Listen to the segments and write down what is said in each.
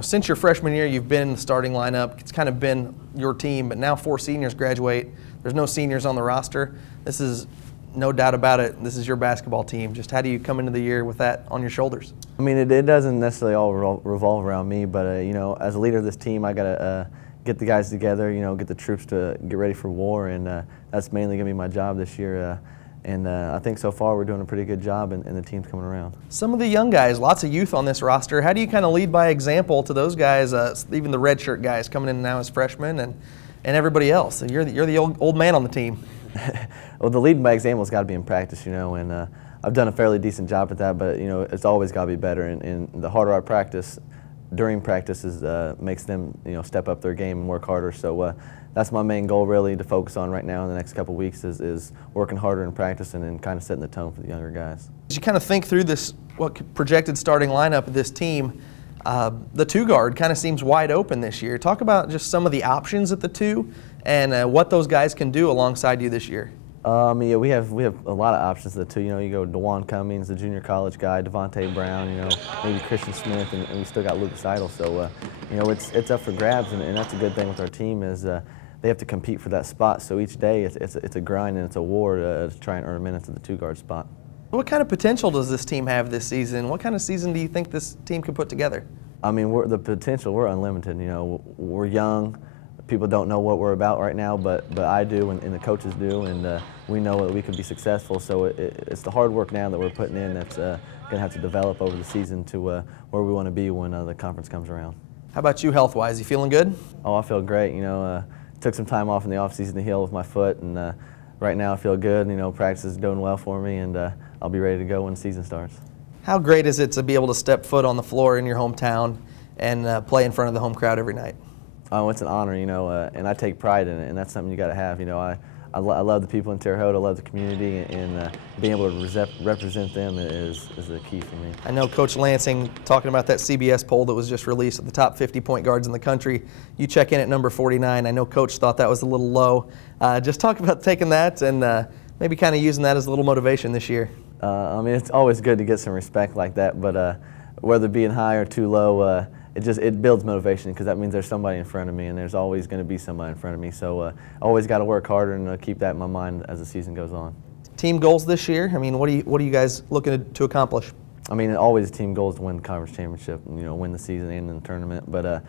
since your freshman year, you've been in the starting lineup. It's kind of been your team, but now 4 seniors graduate. There's no seniors on the roster. This is, no doubt about it, this is your basketball team. Just how do you come into the year with that on your shoulders? I mean, it doesn't necessarily all revolve around me, but as a leader of this team, I gotta get the guys together, get the troops to get ready for war, and that's mainly gonna be my job this year. And I think so far we're doing a pretty good job, and the team's coming around. Some of the young guys, lots of youth on this roster. How do you kind of lead by example to those guys, even the redshirt guys coming in now as freshmen, and everybody else? And you're the old man on the team. Well, the leading by example's got to be in practice, and I've done a fairly decent job at that. But it's always got to be better. And the harder I practice, during practices, makes them step up their game and work harder. So that's my main goal, really, to focus on right now in the next couple of weeks is working harder in practice and kind of setting the tone for the younger guys. As you kind of think through this, what projected starting lineup of this team, the 2-guard kind of seems wide open this year. Talk about just some of the options at the 2 and what those guys can do alongside you this year. Yeah, we have a lot of options at the 2. You go DeJuan Cummings, the junior college guy, Devontae Brown, maybe Christian Smith, and we still got Lucas Idle. So it's up for grabs, and that's a good thing with our team is they have to compete for that spot. So each day it's a grind and it's a war to try and earn minutes at the 2-guard spot. What kind of potential does this team have this season? What kind of season do you think this team could put together? I mean, the potential, we're unlimited. We're young. People don't know what we're about right now, but I do, and the coaches do, and we know that we can be successful. So it's the hard work now that we're putting in that's going to have to develop over the season to where we want to be when the conference comes around. How about you health-wise? You feeling good? Oh, I feel great. Took some time off in the off-season to heal with my foot, and right now I feel good. Practice is doing well for me, and I'll be ready to go when the season starts. How great is it to be able to step foot on the floor in your hometown and play in front of the home crowd every night? Oh, it's an honor, and I take pride in it, and that's something you got to have. I love the people in Terre Haute. I love the community, and being able to represent them is the key for me. I know Coach Lansing, talking about that CBS poll that was just released of the top 50 point guards in the country, you check in at number 49. I know Coach thought that was a little low. Just talk about taking that and maybe kind of using that as a little motivation this year. I mean, it's always good to get some respect like that, but whether being high or too low, it builds motivation because that means there's somebody in front of me, and there's always going to be somebody in front of me. So I always got to work harder and keep that in my mind as the season goes on. Team goals this year? I mean, what are you guys looking to accomplish? I mean, always team goals to win the conference championship, win the season and the tournament. But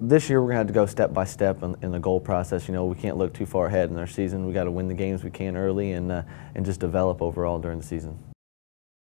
this year we're going to have to go step by step in the goal process. We can't look too far ahead in our season. We got to win the games we can early and just develop overall during the season.